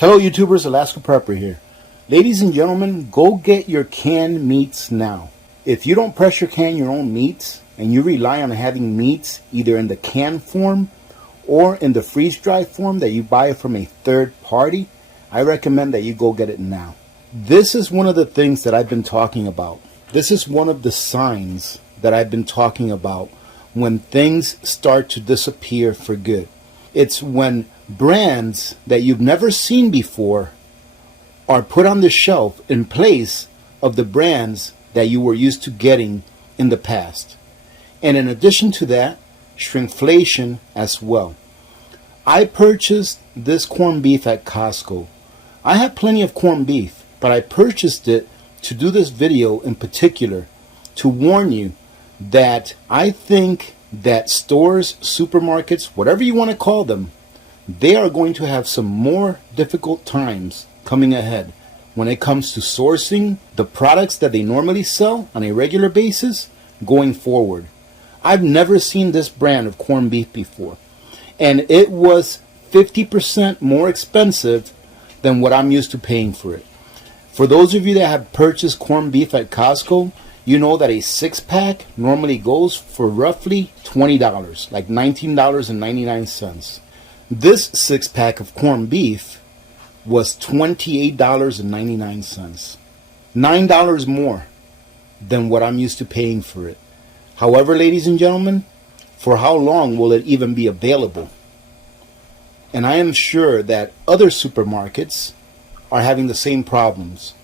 Hello YouTubers, Alaska Prepper here. Ladies and gentlemen, go get your canned meats now. If you don't pressure can your own meats and you rely on having meats either in the canned form or in the freeze-dried form that you buy from a third party, I recommend that you go get it now. This is one of the things that I've been talking about. This is one of the signs that I've been talking about when things start to disappear for good. It's when brands that you've never seen before are put on the shelf in place of the brands that you were used to getting in the past. And in addition to that, shrinkflation as well. I purchased this corned beef at Costco. I have plenty of corned beef, but I purchased it to do this video in particular to warn you that I think that stores, supermarkets, whatever you want to call them, they are going to have some more difficult times coming ahead when it comes to sourcing the products that they normally sell on a regular basis going forward. I've never seen this brand of corned beef before, and it was 50% more expensive than what I'm used to paying for it. For those of you that have purchased corned beef at Costco, you know that a 6-pack normally goes for roughly $20, like $19.99. This 6-pack of corned beef was $28.99. $9 more than what I'm used to paying for it. However, ladies and gentlemen, for how long will it even be available? And I am sure that other supermarkets are having the same problems,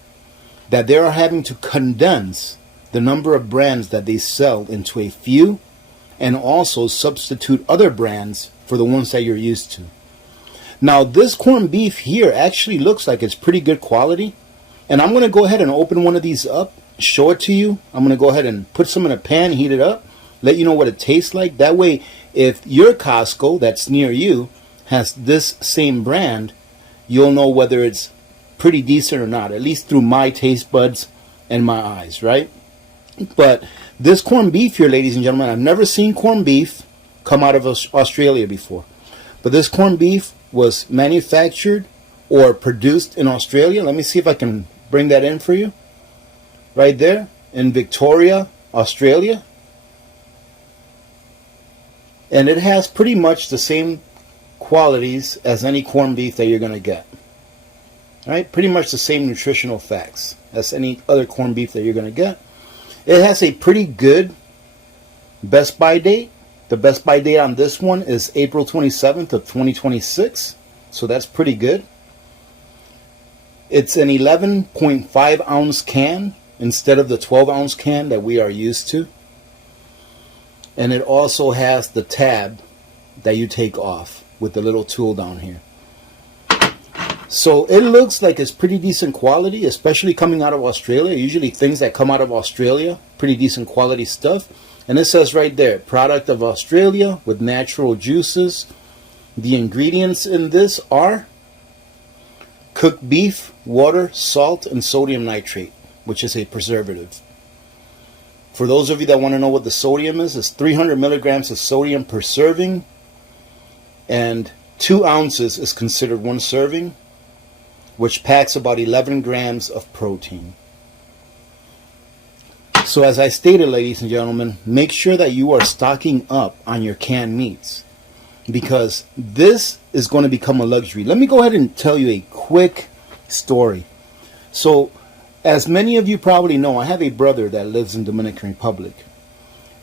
that they are having to condense the number of brands that they sell into a few and also substitute other brands for the ones that you're used to. Now, this corned beef here actually looks like it's pretty good quality, and I'm going to go ahead and open one of these up, show it to you. I'm going to go ahead and put some in a pan, heat it up, let you know what it tastes like. That way, if your Costco that's near you has this same brand, you'll know whether it's pretty decent or not, at least through my taste buds and my eyes, right? But this corned beef here, ladies and gentlemen, I've never seen corned beef come out of Australia before. But this corned beef was manufactured or produced in Australia. Let me see if I can bring that in for you. Right there in Victoria, Australia. And it has pretty much the same qualities as any corned beef that you're going to get. Right? Pretty much the same nutritional facts as any other corned beef that you're going to get. It has a pretty good best by date. The best by date on this one is April 27th of 2026. So that's pretty good. It's an 11.5 ounce can instead of the 12 ounce can that we are used to. And it also has the tab that you take off with the little tool down here. So it looks like it's pretty decent quality, especially coming out of Australia. Usually things that come out of Australia, pretty decent quality stuff. And it says right there, product of Australia with natural juices. The ingredients in this are cooked beef, water, salt, and sodium nitrate, which is a preservative. For those of you that want to know what the sodium is, it's 300 milligrams of sodium per serving. And 2 ounces is considered one serving, which packs about 11 grams of protein. So as I stated, ladies and gentlemen, make sure that you are stocking up on your canned meats, because this is going to become a luxury. Let me go ahead and tell you a quick story. So as many of you probably know, I have a brother that lives in Dominican Republic.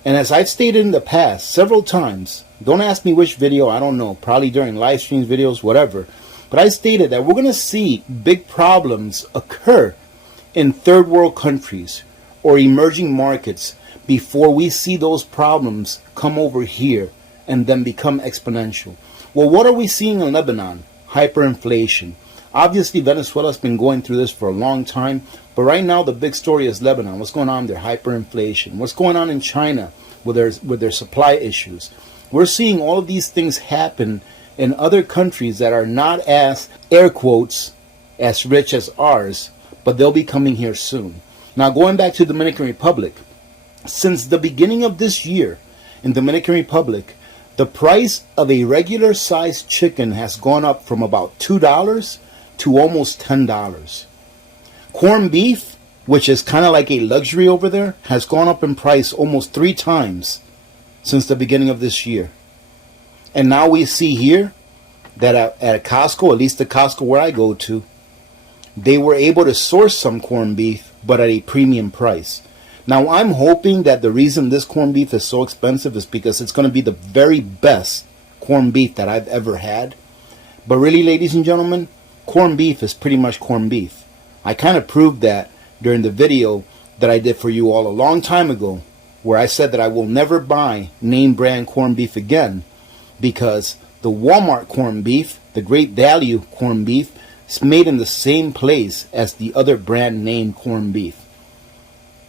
And as I've stated in the past several times, don't ask me which video, I don't know, probably during live streams, videos, whatever. But I stated that we're going to see big problems occur in third world countries or emerging markets before we see those problems come over here and then become exponential. Well, what are we seeing in Lebanon? Hyperinflation. Obviously, Venezuela's been going through this for a long time, but right now the big story is Lebanon. What's going on there? Hyperinflation. What's going on in China with their supply issues? We're seeing all of these things happen in other countries that are not as, air quotes, as rich as ours, but they'll be coming here soon. Now, going back to Dominican Republic, since the beginning of this year in Dominican Republic, the price of a regular sized chicken has gone up from about $2 to almost $10. Corned beef, which is kind of like a luxury over there, has gone up in price almost 3 times since the beginning of this year. And now we see here that at Costco, at least the Costco where I go to, they were able to source some corned beef, but at a premium price. Now, I'm hoping that the reason this corned beef is so expensive is because it's going to be the very best corned beef that I've ever had. But really, ladies and gentlemen, corned beef is pretty much corned beef. I kind of proved that during the video that I did for you all a long time ago, where I said that I will never buy name brand corned beef again, because the Walmart corned beef, the Great Value corned beef, is made in the same place as the other brand name corned beef.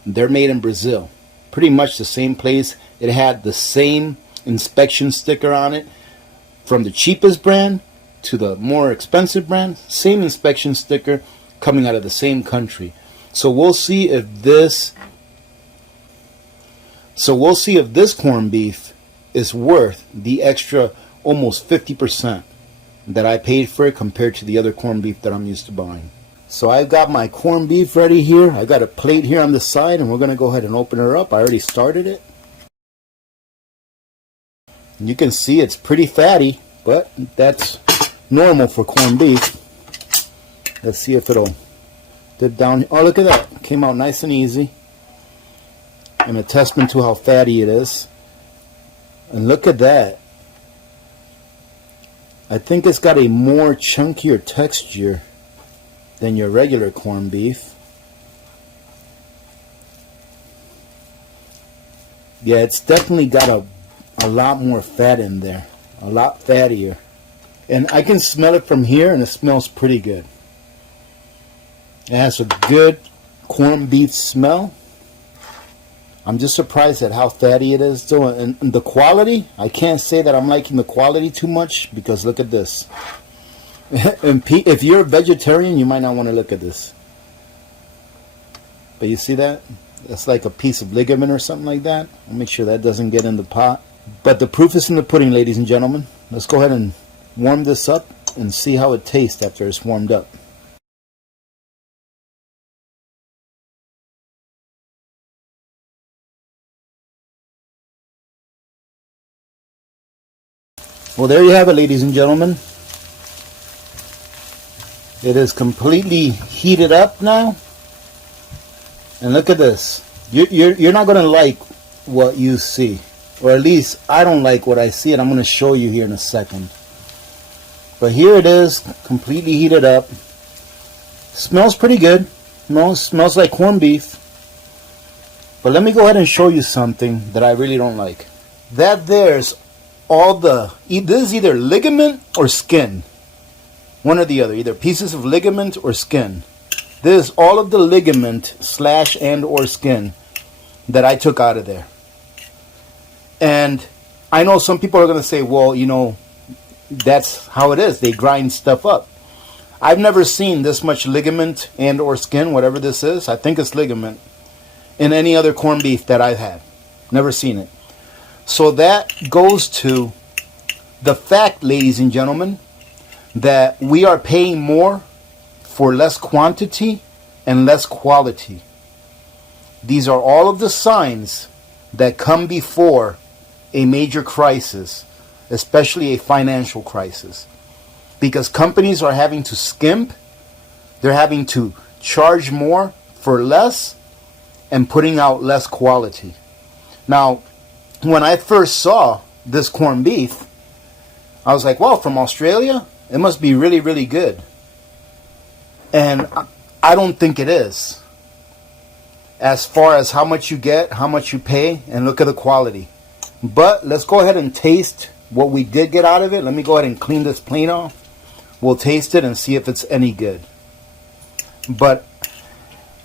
They're made in Brazil. Pretty much the same place. It had the same inspection sticker on it. From the cheapest brand to the more expensive brand, same inspection sticker coming out of the same country. So we'll see if this corned beef is worth the extra almost 50% that I paid for it compared to the other corned beef that I'm used to buying. So I've got my corned beef ready here. I got a plate here on the side, and we're going to go ahead and open her up. I already started it. And you can see it's pretty fatty, but that's normal for corned beef. Let's see if it'll dip down. Oh, look at that. Came out nice and easy. And a testament to how fatty it is. And look at that. I think it's got a more chunkier texture than your regular corned beef. Yeah, it's definitely got a lot more fat in there. A lot fattier. And I can smell it from here, and it smells pretty good. It has a good corned beef smell. I'm just surprised at how fatty it is though. And the quality, I can't say that I'm liking the quality too much, because look at this. And if you're a vegetarian, you might not want to look at this. But you see that? That's like a piece of ligament or something like that. I'll make sure that doesn't get in the pot. But the proof is in the pudding, ladies and gentlemen. Let's go ahead and warm this up and see how it tastes after it's warmed up. Well, there you have it, ladies and gentlemen. It is completely heated up now. And look at this. You're not going to like what you see. Or at least I don't like what I see, and I'm going to show you here in a second. But here it is, completely heated up. Smells pretty good. Smells like corned beef. But let me go ahead and show you something that I really don't like. There's this is either ligament or skin. One or the other. Either pieces of ligament or skin. This is all of the ligament / and or skin that I took out of there. And I know some people are going to say, well, you know, that's how it is. They grind stuff up. I've never seen this much ligament and or skin, whatever this is. I think it's ligament. In any other corned beef that I've had. Never seen it. So that goes to the fact, ladies and gentlemen, that we are paying more for less quantity and less quality. These are all of the signs that come before a major crisis, especially a financial crisis. Because companies are having to skimp, they're having to charge more for less, and putting out less quality. Now, when I first saw this corned beef, I was like, well, from Australia? It must be really, really good. And I don't think it is. As far as how much you get, how much you pay, and look at the quality. But let's go ahead and taste what we did get out of it. Let me go ahead and clean this plate off. We'll taste it and see if it's any good. But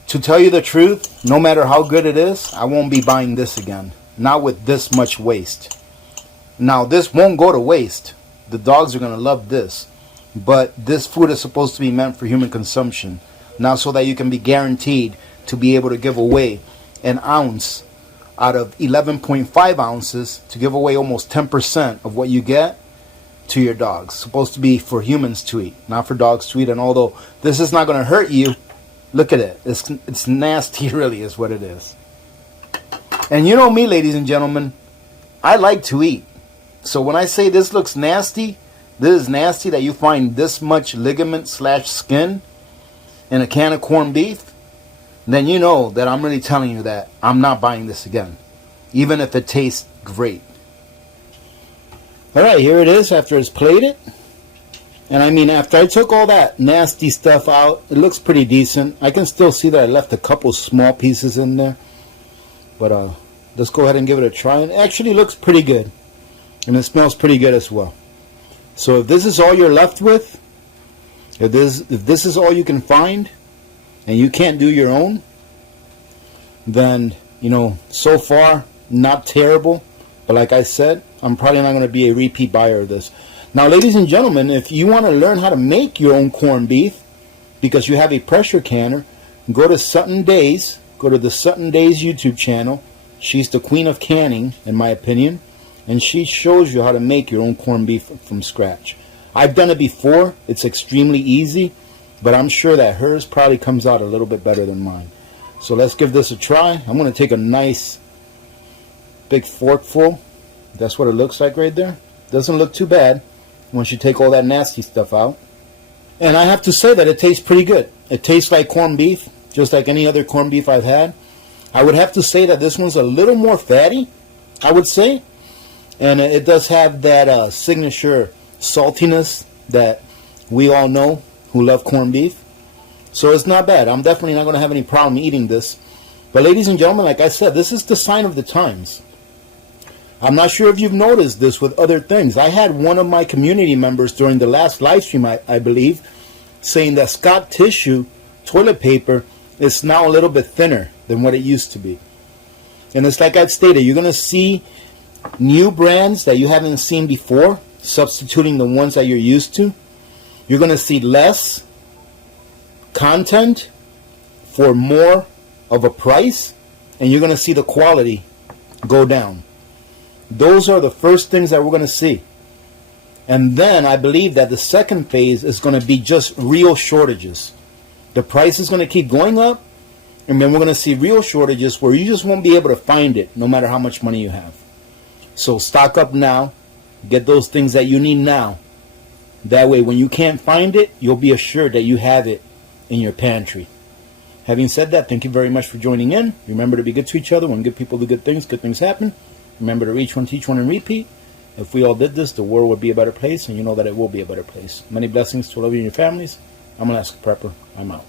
to tell you the truth, no matter how good it is, I won't be buying this again. Not with this much waste. Now, this won't go to waste. The dogs are going to love this. But this food is supposed to be meant for human consumption. Now, so that you can be guaranteed to be able to give away an ounce out of 11.5 ounces, to give away almost 10% of what you get. to your dogs. It's supposed to be for humans to eat, not for dogs to eat. And although this is not going to hurt you, look at it. It's nasty, really, is what it is. And you know me, ladies and gentlemen, I like to eat. So when I say this looks nasty, this is nasty that you find this much ligament / skin in a can of corned beef, then you know that I'm really telling you that I'm not buying this again, even if it tastes great. Alright, here it is after it's plated. And I mean, after I took all that nasty stuff out, it looks pretty decent. I can still see that I left a couple small pieces in there. But let's go ahead and give it a try. And it actually looks pretty good. And it smells pretty good as well. So if this is all you're left with, if this is all you can find, and you can't do your own, then, you know, so far, not terrible. But like I said, I'm probably not going to be a repeat buyer of this. Now, ladies and gentlemen, if you want to learn how to make your own corned beef, because you have a pressure canner, go to Sutton Days. Go to the Sutton Days YouTube channel. She's the queen of canning, in my opinion. And she shows you how to make your own corned beef from scratch. I've done it before. It's extremely easy. But I'm sure that hers probably comes out a little bit better than mine. So let's give this a try. I'm going to take a nice big forkful. That's what it looks like right there. Doesn't look too bad once you take all that nasty stuff out. And I have to say that it tastes pretty good. It tastes like corned beef, just like any other corned beef I've had. I would have to say that this one's a little more fatty, I would say. And it does have that signature saltiness that we all know who love corned beef. So it's not bad. I'm definitely not going to have any problem eating this. But ladies and gentlemen, like I said, this is the sign of the times. I'm not sure if you've noticed this with other things. I had one of my community members during the last live stream, I believe, saying that Scott tissue toilet paper is now a little bit thinner than what it used to be. And it's like I've stated, you're going to see new brands that you haven't seen before, substituting the ones that you're used to. You're going to see less content for more of a price, and you're going to see the quality go down. Those are the first things that we're going to see. And then I believe that the second phase is going to be just real shortages. The price is going to keep going up, and then we're going to see real shortages where you just won't be able to find it no matter how much money you have. So stock up now. Get those things that you need now. That way when you can't find it, you'll be assured that you have it in your pantry. Having said that, thank you very much for joining in. Remember to be good to each other. When good people do good things happen. Remember to reach one, teach one, and repeat. If we all did this, the world would be a better place, and you know that it will be a better place. Many blessings to all of you and your families. I'm Alaska Prepper. I'm out.